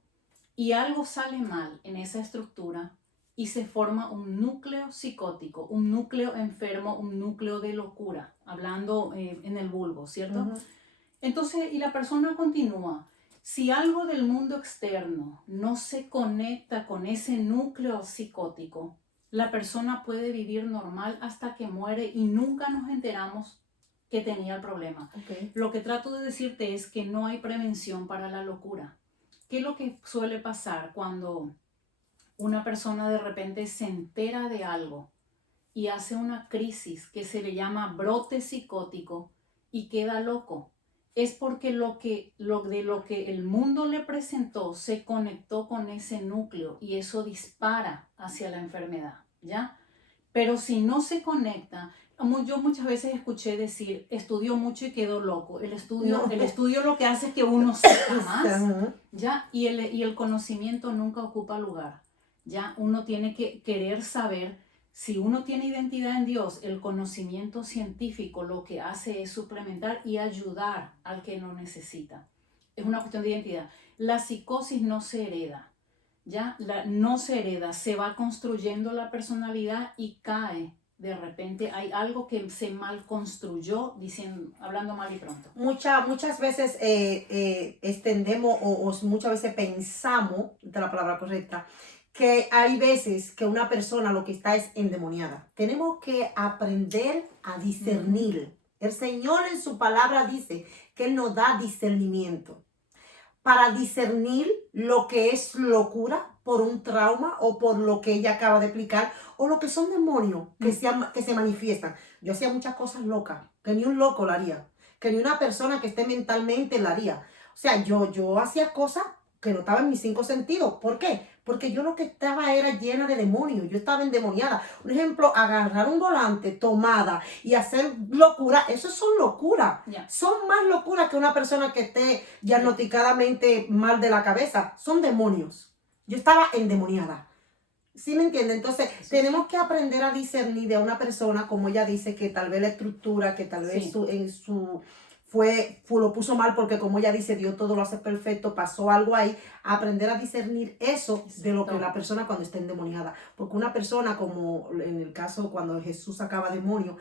y algo sale mal en esa estructura y se forma un núcleo psicótico, un núcleo enfermo, un núcleo de locura, hablando en el vulgo, ¿cierto? Entonces, y la persona continúa. Si algo del mundo externo no se conecta con ese núcleo psicótico, la persona puede vivir normal hasta que muere y nunca nos enteramos que tenía el problema. Okay. Lo que trato de decirte es que no hay prevención para la locura. ¿Qué es lo que suele pasar cuando una persona de repente se entera de algo y hace una crisis que se le llama brote psicótico y queda loco? Es porque lo que el mundo le presentó se conectó con ese núcleo y eso dispara hacia la enfermedad, ¿ya? Pero si no se conecta, yo muchas veces escuché decir, estudió mucho y quedó loco. El estudio lo que hace es que uno sepa más, ¿ya? Y el conocimiento nunca ocupa lugar, ¿ya? Uno tiene que querer saber. Si uno tiene identidad en Dios, el conocimiento científico lo que hace es suplementar y ayudar al que lo necesita. Es una cuestión de identidad. La psicosis no se hereda, ¿ya? No se hereda, se va construyendo la personalidad y cae. De repente hay algo que se mal construyó, hablando mal y pronto. Muchas veces extendemos o muchas veces pensamos, de la palabra correcta, que hay veces que una persona lo que está es endemoniada. Tenemos que aprender a discernir. El Señor en su palabra dice que Él nos da discernimiento para discernir lo que es locura por un trauma o por lo que ella acaba de explicar o lo que son demonios que se manifiestan. Yo hacía muchas cosas locas que ni un loco lo haría, que ni una persona que esté mentalmente la haría. O sea, yo hacía cosas que no estaban en mis 5 sentidos. ¿Por qué? Porque yo lo que estaba era llena de demonios. Yo estaba endemoniada. Un ejemplo, agarrar un volante, tomada y hacer locura. Eso son locuras. Yeah. Son más locuras que una persona que esté diagnosticadamente mal de la cabeza. Son demonios. Yo estaba endemoniada. ¿Sí me entiende? Entonces, tenemos que aprender a discernir de una persona, como ella dice, que tal vez la estructura, que tal vez lo puso mal porque como ella dice, Dios todo lo hace perfecto, pasó algo ahí, aprender a discernir eso de lo que la persona cuando está endemoniada. Porque una persona, como en el caso cuando Jesús sacaba demonios,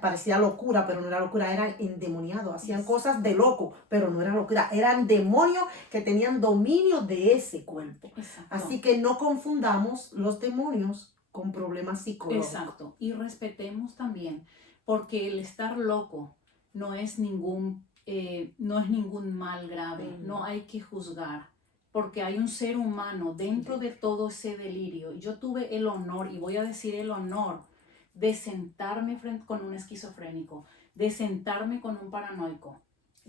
parecía locura, pero no era locura, eran endemoniados, hacían cosas de loco, pero no era locura, eran demonios que tenían dominio de ese cuerpo. Exacto. Así que no confundamos los demonios con problemas psicológicos. Exacto, y respetemos también, porque el estar loco no es ningún mal grave, no hay que juzgar, porque hay un ser humano dentro de todo ese delirio. Yo tuve el honor, y voy a decir el honor, de sentarme con un esquizofrénico, de sentarme con un paranoico.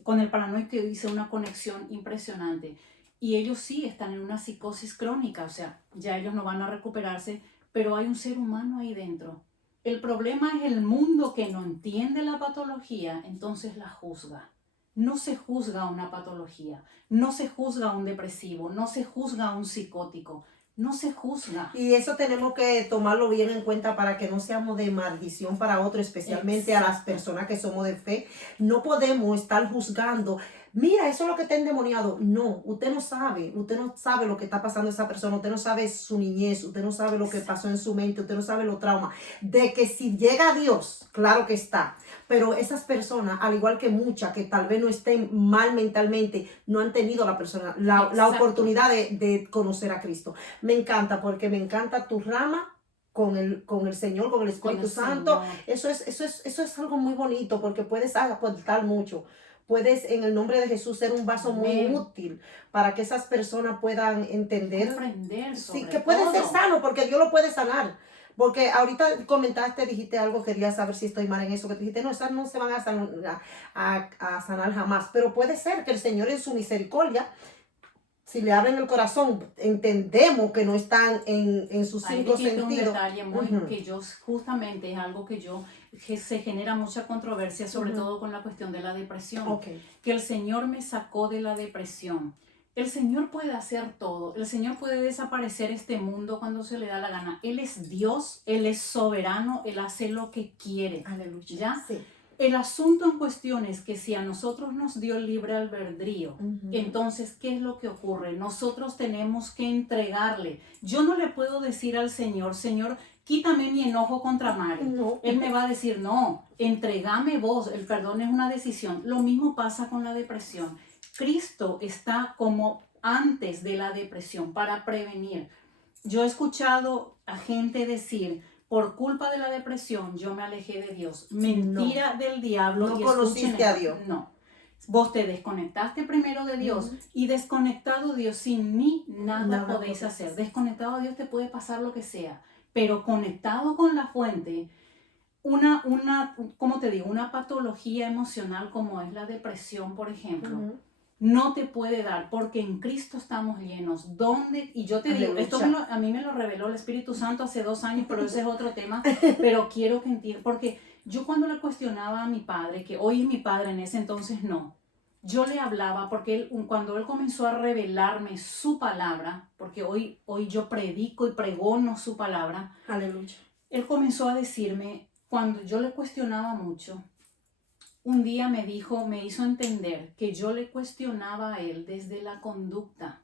Con el paranoico hice una conexión impresionante, y ellos sí están en una psicosis crónica, o sea, ya ellos no van a recuperarse, pero hay un ser humano ahí dentro. El problema es el mundo que no entiende la patología, entonces la juzga. No se juzga una patología, no se juzga a un depresivo, no se juzga a un psicótico, no se juzga. Y eso tenemos que tomarlo bien en cuenta para que no seamos de maldición para otro, especialmente a las Exacto. personas que somos de fe. No podemos estar juzgando. Mira, eso es lo que está endemoniado. No, usted no sabe lo que está pasando a esa persona, usted no sabe su niñez, usted no sabe lo que pasó en su mente, usted no sabe los traumas. De que si llega a Dios, claro que está. Pero esas personas, al igual que muchas que tal vez no estén mal mentalmente, no han tenido la Exacto. oportunidad de conocer a Cristo. Me encanta porque me encanta tu rama con el Señor, con el Espíritu Con el Santo. Señor. Eso es algo muy bonito porque puedes aportar mucho. Puedes en el nombre de Jesús ser un vaso muy Amén. útil para que esas personas puedan entender. Comprender sobre Sí, que puede ser todo. sano porque Dios lo puede sanar. Porque ahorita comentaste, dijiste algo, quería saber si estoy mal en eso, que tú dijiste, no, esas no se van a sanar jamás. Pero puede ser que el Señor en su misericordia, si le abren el corazón, entendemos que no están en sus Ahí cinco dijiste un sentidos. detalle muy Ujú. que yo justamente es algo que se genera mucha controversia, sobre Ujú. todo con la cuestión de la depresión. Ok. Que el Señor me sacó de la depresión. El Señor puede hacer todo. El Señor puede desaparecer este mundo cuando se le da la gana. Él es Dios, Él es soberano, Él hace lo que quiere. Aleluya. ¿Ya? Sí. El asunto en cuestión es que si a nosotros nos dio libre albedrío, Ujú. entonces, ¿qué es lo que ocurre? Nosotros tenemos que entregarle. Yo no le puedo decir al Señor, Señor, quítame mi enojo contra Mari. No. Él me va a decir, no, entregame vos. El perdón es una decisión. Lo mismo pasa con la depresión. Cristo está como antes de la depresión para prevenir. Yo he escuchado a gente decir, por culpa de la depresión yo me alejé de Dios. Mentira del diablo. No y conociste escuchen a esto. Dios. No. Vos te desconectaste primero de Dios y desconectado de Dios, sin mí nada podéis hacer. Desconectado de Dios te puede pasar lo que sea, pero conectado con la fuente, ¿cómo te digo? Una patología emocional como es la depresión, por ejemplo, Ujú. no te puede dar, porque en Cristo estamos llenos. ¿Dónde? Y yo te digo, Aleluya. esto a mí me lo reveló el Espíritu Santo hace 2 años, pero ese es otro tema, pero quiero que entiendan, porque yo cuando le cuestionaba a mi padre, que hoy es mi padre, en ese entonces no, yo le hablaba, porque cuando él comenzó a revelarme su palabra, porque hoy yo predico y pregono su palabra, Aleluya. él comenzó a decirme, cuando yo le cuestionaba mucho, un día me hizo entender que yo le cuestionaba a él desde la conducta.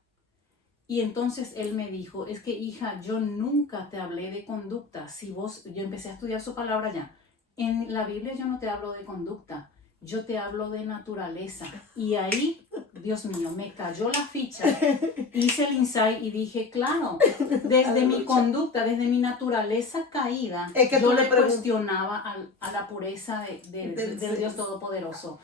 Y entonces él me dijo, es que hija, yo nunca te hablé de conducta. Yo empecé a estudiar su palabra ya. En la Biblia yo no te hablo de conducta, yo te hablo de naturaleza. Y ahí, Dios mío, me cayó la ficha. Hice el insight y dije, claro, desde mi conducta, desde mi naturaleza caída, Es que yo tú le le pregun- cuestionaba a la pureza del Dios Todopoderoso.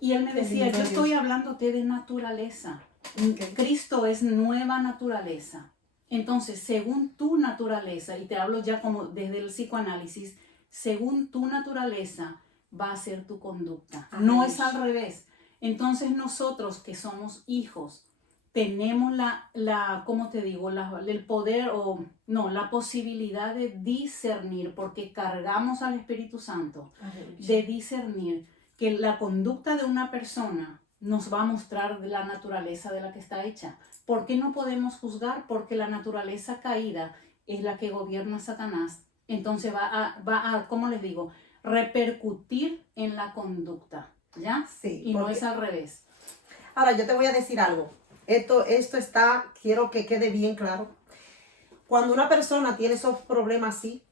Y él me decía, Bendito yo Dios. estoy hablándote de naturaleza. Ok. Cristo es nueva naturaleza. Entonces, según tu naturaleza, y te hablo ya como desde el psicoanálisis, según tu naturaleza va a ser tu conducta. No es al revés. Entonces nosotros que somos hijos, tenemos ¿cómo te digo? El poder la posibilidad de discernir, porque cargamos al Espíritu Santo, de discernir que la conducta de una persona nos va a mostrar la naturaleza de la que está hecha. ¿Por qué no podemos juzgar? Porque la naturaleza caída es la que gobierna Satanás. Entonces va a, ¿cómo les digo? Repercutir en la conducta, ¿ya? Sí, Y no es al revés. Ahora, yo te voy a decir algo. Esto quiero que quede bien claro. Cuando una persona tiene esos problemas así,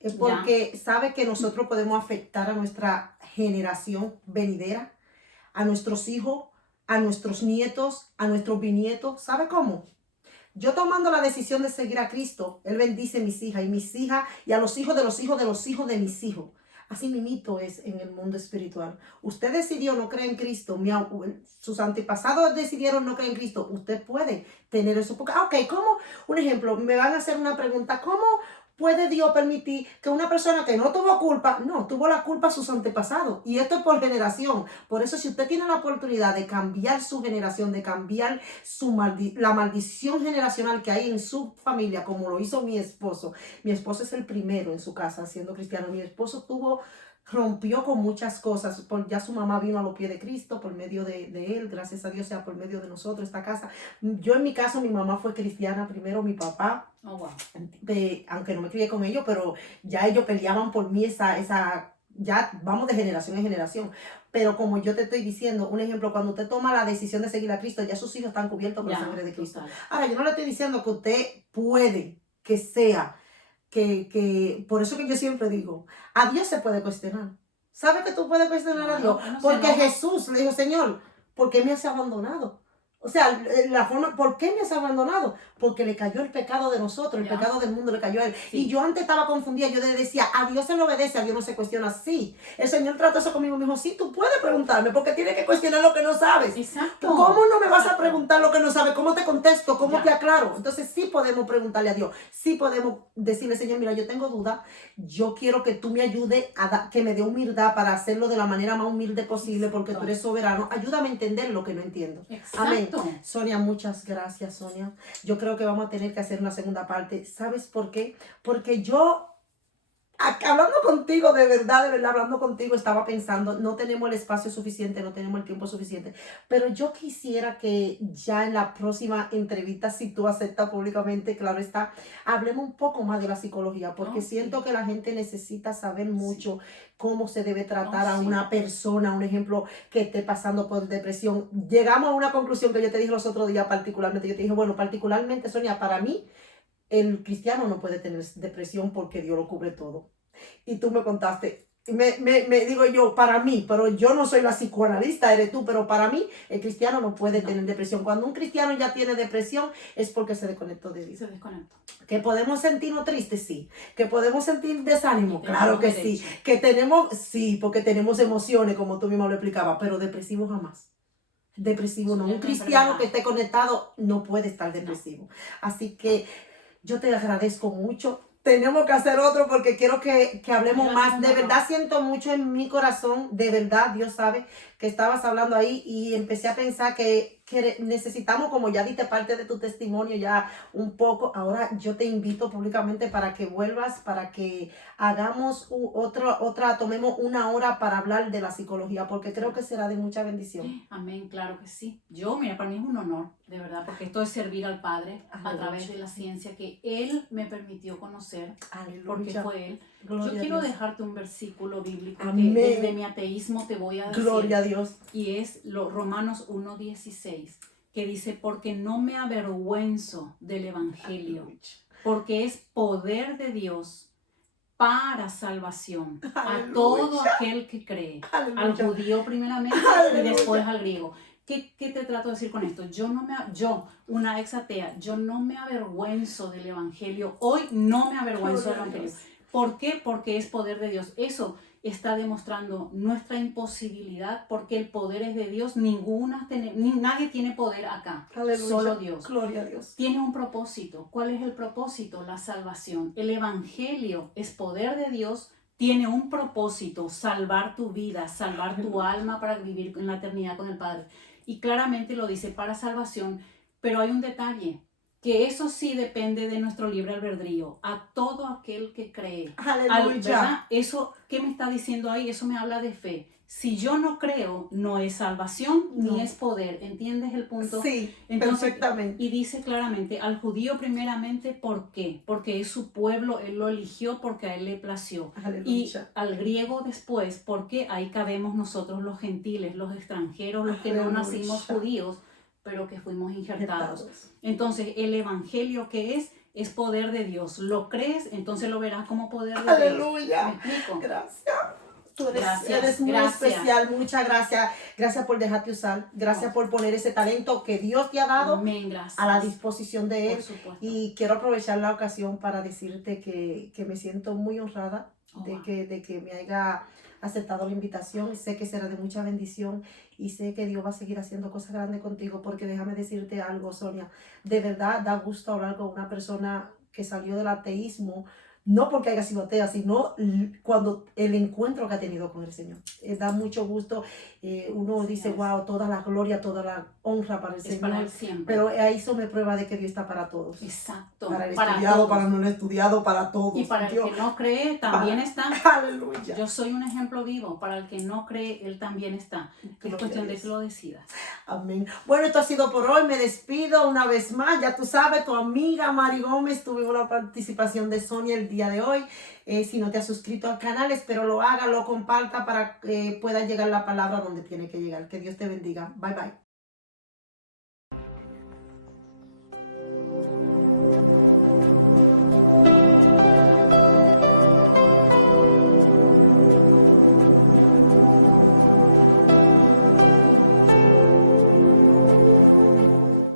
es porque sabe que nosotros podemos afectar a nuestra generación venidera, a nuestros hijos, a nuestros nietos, a nuestros bisnietos. ¿Sabe cómo? Yo tomando la decisión de seguir a Cristo, Él bendice a mis hijas y a los hijos de los hijos de los hijos de mis hijos. Así mimito es en el mundo espiritual. Usted decidió no creer en Cristo, sus antepasados decidieron no creer en Cristo. Usted puede tener eso. Porque, ¿cómo? Un ejemplo, me van a hacer una pregunta. ¿Cómo puede Dios permitir que una persona que no tuvo culpa, no, tuvo la culpa sus antepasados? Y esto es por generación. Por eso, si usted tiene la oportunidad de cambiar su generación, de cambiar la maldición generacional que hay en su familia, como lo hizo mi esposo es el primero en su casa siendo cristiano. Mi esposo rompió con muchas cosas, ya su mamá vino a los pies de Cristo por medio de él, gracias a Dios sea por medio de nosotros, esta casa. Yo en mi caso, mi mamá fue cristiana primero, mi papá, aunque no me crié con ellos, pero ya ellos peleaban por mí ya vamos de generación en generación. Pero como yo te estoy diciendo, un ejemplo, cuando usted toma la decisión de seguir a Cristo, ya sus hijos están cubiertos con la sangre de Cristo. Ahora, yo no le estoy diciendo que usted puede, que sea, por eso que yo siempre digo, a Dios se puede cuestionar. ¿Sabe que tú puedes cuestionar a Dios? Porque Jesús le dijo, Señor, ¿por qué me has abandonado? O sea, ¿por qué me has abandonado? Porque le cayó el pecado de nosotros, el pecado del mundo le cayó a él. Sí. Y yo antes estaba confundida, yo le decía, a Dios se le obedece, a Dios no se cuestiona. Sí, el Señor trató eso conmigo, me dijo, sí, tú puedes preguntarme, porque tienes que cuestionar lo que no sabes. Exacto. ¿Cómo no me vas a preguntar lo que no sabes? ¿Cómo te contesto? ¿Cómo te aclaro? Entonces sí podemos preguntarle a Dios, sí podemos decirle, Señor, mira, yo tengo duda, yo quiero que tú me ayudes, que me dé humildad para hacerlo de la manera más humilde posible, porque tú eres soberano. Ayúdame a entender lo que no entiendo. Exacto. Amén. Sonia, muchas gracias, Sonia. Yo creo que vamos a tener que hacer una segunda parte. ¿Sabes por qué? Porque yo, hablando contigo, de verdad, hablando contigo, estaba pensando, no tenemos el espacio suficiente, no tenemos el tiempo suficiente, pero yo quisiera que ya en la próxima entrevista, si tú aceptas públicamente, claro está, hablemos un poco más de la psicología, porque siento que la gente necesita saber mucho cómo se debe tratar a una persona, un ejemplo, que esté pasando por depresión. Llegamos a una conclusión que yo te dije los otros días particularmente, yo te dije, bueno, particularmente, Sonia, para mí, el cristiano no puede tener depresión porque Dios lo cubre todo. Y tú me contaste, me digo yo, para mí, pero yo no soy la psicoanalista, eres tú, pero para mí el cristiano no puede tener depresión. Cuando un cristiano ya tiene depresión es porque se desconectó de Dios. Se desconectó. Que podemos sentirnos tristes, sí. Que podemos sentir desánimo, claro que sí. Que tenemos, sí, porque tenemos emociones, como tú mismo lo explicabas, pero depresivo jamás. Depresivo no. Un cristiano que esté conectado no puede estar depresivo. Así que yo te agradezco mucho. Tenemos que hacer otro porque quiero que hablemos más. De verdad siento mucho en mi corazón, de verdad, Dios sabe que estabas hablando ahí y empecé a pensar que necesitamos, como ya diste parte de tu testimonio ya un poco, ahora yo te invito públicamente para que vuelvas, para que hagamos tomemos una hora para hablar de la psicología, porque creo que será de mucha bendición. Amén, claro que sí. Para mí es un honor, de verdad, porque esto es servir al Padre a través de la ciencia que Él me permitió conocer. Aleluya. Porque fue Él. Gloria yo quiero dejarte un versículo bíblico que desde mi ateísmo te voy a decir. Gloria a Dios. Y es Romanos 1:16, que dice, porque no me avergüenzo del Evangelio, porque es poder de Dios para salvación a todo aquel que cree, al judío primeramente y después al griego. ¿Qué te trato de decir con esto? Una ex atea, yo no me avergüenzo del Evangelio. Hoy no me avergüenzo del Evangelio. ¿Por qué? Porque es poder de Dios. Eso está demostrando nuestra imposibilidad, porque el poder es de Dios. Nadie tiene poder acá. Aleluya. Solo Dios. Gloria a Dios. Tiene un propósito. ¿Cuál es el propósito? La salvación. El Evangelio es poder de Dios. Tiene un propósito: salvar tu vida, salvar tu alma para vivir en la eternidad con el Padre. Y claramente lo dice, para salvación. Pero hay un detalle, que eso sí depende de nuestro libre albedrío, a todo aquel que cree. Aleluya. Eso, ¿qué me está diciendo ahí? Eso me habla de fe. Si yo no creo, no es salvación ni es poder. ¿Entiendes el punto? Sí, entonces, perfectamente. Y dice claramente, al judío primeramente, ¿por qué? Porque es su pueblo, él lo eligió porque a él le plació. Aleluya. Y al griego después, porque ahí cabemos nosotros los gentiles, los extranjeros, los que no nacimos judíos, pero que fuimos injertados. Entonces, el evangelio, ¿qué es poder de Dios. ¿Lo crees? Entonces lo verás como poder de Dios. Aleluya. ¿Me explico? Gracias. Tú eres muy especial. Muchas gracias. Gracias por dejarte usar. Gracias por poner ese talento que Dios te ha dado. Amén, gracias. A la disposición de Él. Por supuesto. Y quiero aprovechar la ocasión para decirte que me siento muy honrada de que me haya aceptado la invitación. Sé que será de mucha bendición y sé que Dios va a seguir haciendo cosas grandes contigo, porque déjame decirte algo, Sonia, de verdad da gusto hablar con una persona que salió del ateísmo, No porque haya sido atea, sino cuando el encuentro que ha tenido con el Señor. Da mucho gusto. Uno Así dice, es. wow, toda la gloria, toda la honra para el Es Señor. para Él siempre. Pero eso me prueba de que Dios está para todos. Exacto. Para el Para estudiado, todos. para el no estudiado, para todos. Y para el Dios, que no cree, también está. aleluya. Yo soy un ejemplo vivo. Para el que no cree, Él también está. Es Gloria cuestión a de Dios. que lo decidas. Amén. Bueno, esto ha sido por hoy. Me despido una vez más. Ya tú sabes, tu amiga Mari Gómez, tuvimos la participación de Sonia el día de hoy. Si no te has suscrito al canal, espero lo haga, lo comparta para que pueda llegar la palabra donde tiene que llegar. Que Dios te bendiga. Bye, bye.